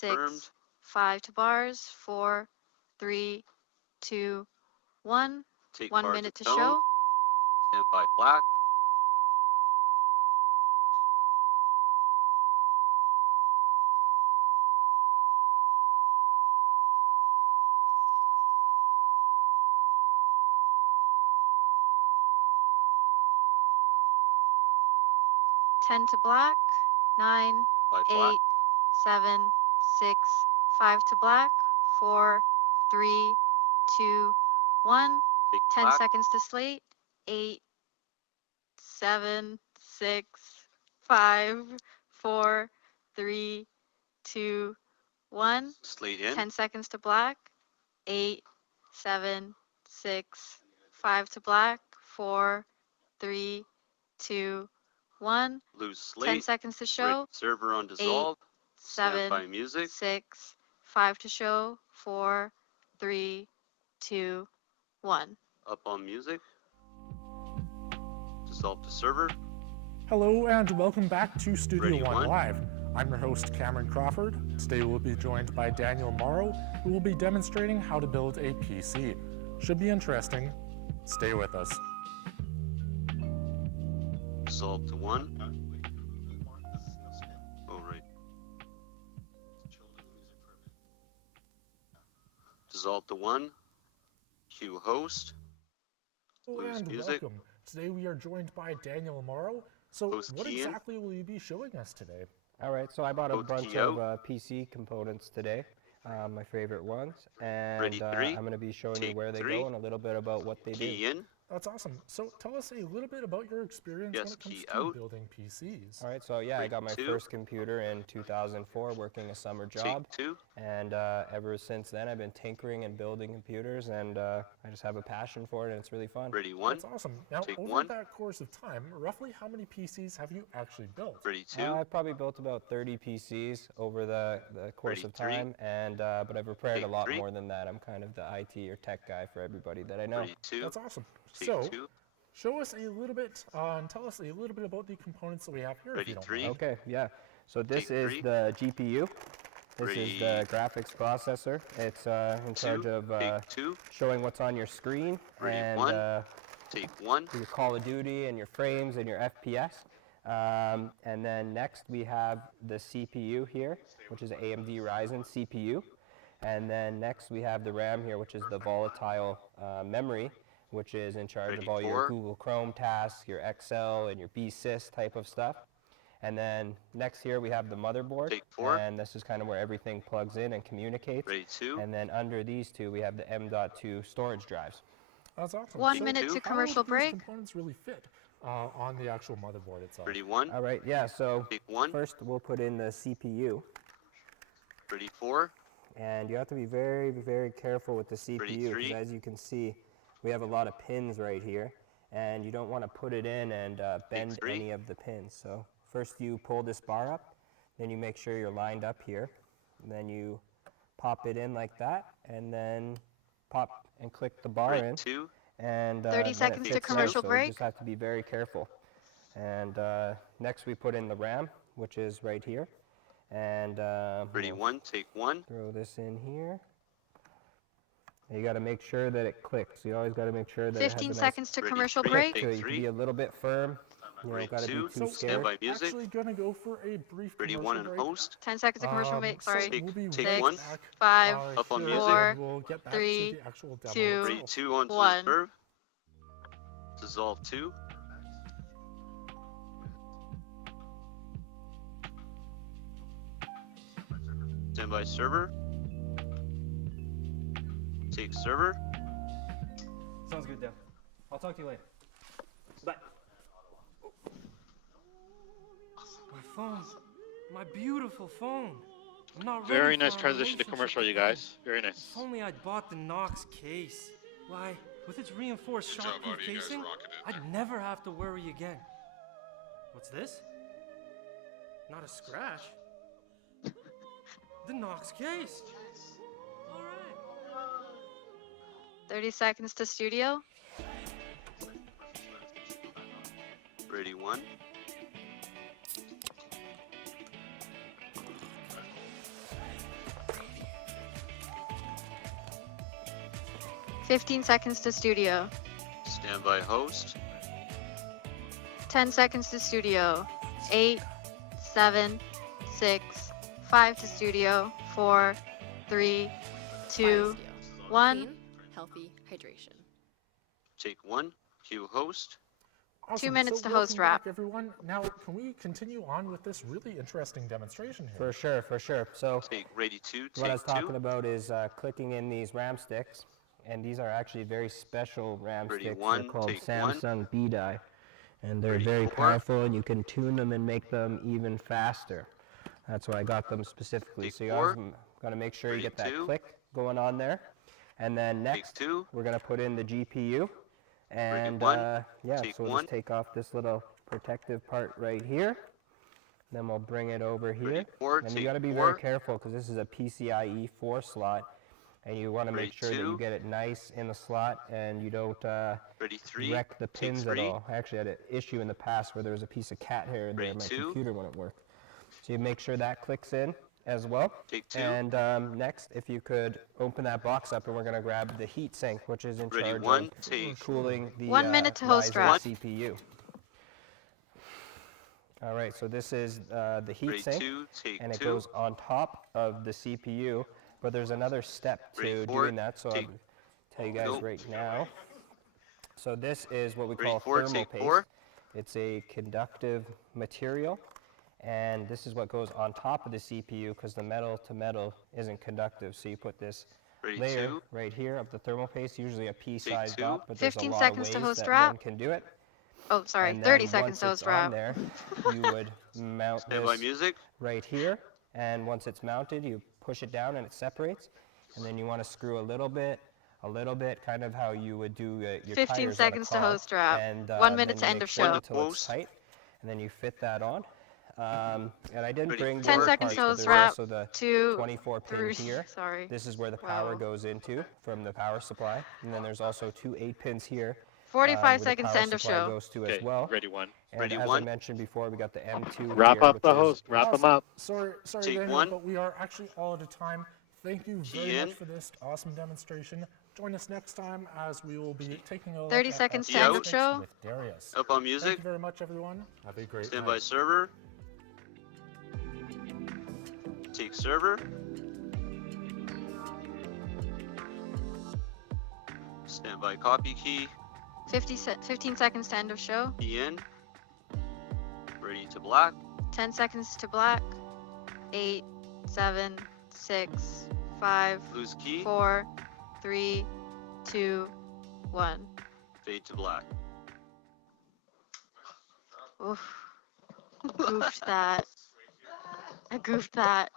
confirmed. 6, 5 to bars, 4, 3, 2, 1. Take 1 cards minute of to tone. show. Stand by black. Ten to black. 9, Stand by black. 8, 7, 6, 5 to black. 4, 3, 2, 1. Take 10 black. seconds to slate. 8, 7, 6, 5, 4, 3, 2, 1. Slate in. 10 seconds to black. 8, 7, 6, 5 to black. 4, 3, 2, 1. Lose 10 slate. seconds to Ready show. server on 8, dissolve. Stand 7, by music. 6, 5 to show. 4, 3, 2, 1. Up on music. Dissolve to server. Hello and welcome back to Studio Ready, One one. Live. I'm your host Cameron Crawford. Today we'll be joined by Daniel Morrow, who will be demonstrating how to build a PC. Should be interesting. Stay with us. Dissolve to 1. Oh, right. Dissolve to 1. Cue host. Hello Lose and music. welcome. Today we are joined by Daniel Morrow. So Host what key in. exactly will you be showing us today? All right, so I bought a Both bunch key of out. PC components today, my favorite ones, and Ready, 3. I'm going to be showing you Take where they 3. go and a little bit about what they do. Key in. That's awesome. So tell us a little bit about your experience when Yes, it comes key to out. building PCs. All right, so yeah, I Ready, got my 2. first computer in 2004 working a summer job, Take 2. and ever since then I've been tinkering and building computers, and I just have a passion for it, and it's really fun. Ready, 1. That's awesome. Now, Take over 1. that course of time, roughly how many PCs have you actually built? Ready, 2. I've probably built about 30 PCs over the course Ready, of 3. time, and but I've repaired a Take lot 3. more than that. I'm kind of the IT or tech guy for everybody that I know. Ready, 2. That's awesome. Take So, 2. show us a little bit and tell us a little bit about the components that we have here, if Ready, you don't 3. mind. Okay, yeah. So this Take is 3. the GPU. This is Ready. the graphics processor. It's in 2. charge of Take 2. showing what's on your screen Ready, and 1. Take 1. your Call of Duty and your frames and your FPS. And then next we have the CPU here, which is an AMD Ryzen CPU. And then next we have the RAM here, which is the volatile memory, which is in charge Ready, of all 4. your Google Chrome tasks, your Excel, and your BSys type of stuff. And then next here we have the motherboard, Take 4. and this is kind of where everything plugs in and communicates. Ready, 2. And then under these two we have the M.2 storage drives. That's awesome. 1 So minute to how commercial do these break. components really fit on the actual motherboard itself? Ready, 1. All right, yeah, so Take 1. first we'll put in the CPU. Ready, 4. And you have to be very, very careful with the CPU, 3. because as you can see, we have a lot of pins right here, and you don't want to put it in and bend 3. any of the pins. So first you pull this bar up, then you make sure you're lined up here, and then you pop it in like that, and then pop and click the bar Ready, in, 2. and 30 then it seconds to fits nice, commercial so break. You just have to be very careful. And next we put in the RAM, which is right here, and Ready, we'll 1. Take 1. throw this in here. You got to make sure that it clicks. You always got to make sure that it has 15 a nice seconds to Ready, commercial 3. break. Take so you can 3. be a little bit firm. You Ready, don't got to be 2. too So scared. Stand by music. actually going to go for a brief Ready, commercial 1 and break. host. 10 seconds to commercial break. So Sorry. we'll be Take right 1. back 5, Up on here, music. and we'll get back 3, to the actual demo 2, Ready, itself. 2 on to 1. reserve. Dissolve 2. Stand by server. Take server. Sounds good, Dan. I'll talk to you later. Bye. My phone. My beautiful phone. I'm not ready Very for nice our transition to relationship commercial, you again. guys. Very nice. If only I'd bought the Knox case. Why, with its reinforced shockproof casing, I'd never have to worry again. What's this? Not a scratch. The Knox case. All right. 30 seconds to studio. Ready, 1. 15 seconds to studio. Standby host. 10 seconds to studio. 8, 7, 6, 5 to studio. 4, 3, 2, 1. Clean, healthy hydration. Take 1. Cue host. Awesome. minutes so to host welcome wrap. back, everyone. Now, can we continue on with this really interesting demonstration here? For sure, for sure. So Take ready to. what I was Take 2. talking about is clicking in these RAM sticks, and these are actually very special RAM Ready, sticks. one, They're called take one. Samsung B-Die, and they're Ready, very 4. powerful, and you can tune them and make them even faster. That's why I got them specifically. Take So you 4. always got to make sure you Ready, get that 2. click going on there. And then next, 2. we're going to put in the GPU. And 1. yeah, Take so we'll 1. just take off this little protective part right here. Then we'll bring it over here. Ready, 4. And you Take got to be 4. very careful because this is a PCIe 4 slot. And you want to Ready, make sure that 2. you get it nice in the slot and you don't Ready, 3. wreck the Take pins 3. at all. I actually had an issue in the past where there was a piece of cat hair in there Ready, and my 2. computer wouldn't work. So you make sure that clicks in as well. Take 2. And next, if you could open that box up, and we're going to grab the heat sink, which is in Ready, charge 1. of Take. cooling the 1 minute to host Ryzen wrap. CPU. All right, so this is the heat Ready, sink, 2. Take and it 2. goes on top of the CPU, but there's another step to Ready, 4. doing that, so I'll Take. tell you guys Go. right now. So this is what we Ready, call 4. thermal Take paste. 4. It's a conductive material, and this is what goes on top of the CPU because the metal to metal isn't conductive. So you put this Ready, layer 2. right here of the thermal paste, usually a pea-sized 2. dot, but there's a 15 lot seconds of to ways host that wrap. one can do it. Oh, sorry. And 30 then seconds to once it's host wrap. on there, you would mount Standby this music. right here, and once it's mounted, you push it down and it separates, and then you want to screw a little bit, kind of how you would do your 15 tires on a seconds to car, host wrap. and 1 minute then to you end make of sure show. until it's Post. tight, and then you fit that on. And I didn't Ready, bring 10 the seconds parts, to but host there's wrap. also the 2, 24 pin 3. here. Sorry. This is where the power 12. goes into from the power supply, and then there's also 2 8-pins here. 45 where the seconds to power end of supply show. goes to as well. Ready, 1. And Ready, as I 1. mentioned before, we got the M2 Wrap here, up which the is host. Wrap them Awesome. up. Sorry, Take Daniel, 1. but we are actually all out of time. Thank you very Key in. much for this awesome demonstration. Join us next time as we will be taking a look 30 at seconds to end of statistics show. with Darius. Up on Thank music. you very much, everyone. Have a great Standby night. server. Take server. Standby copy key. 15 seconds to end of show. Key in. Ready to black. 10 seconds to black. 8, 7, 6, 5, Lose key. 4, 3, 2, 1. Fade to black. Oof. Goofed that. I goofed that.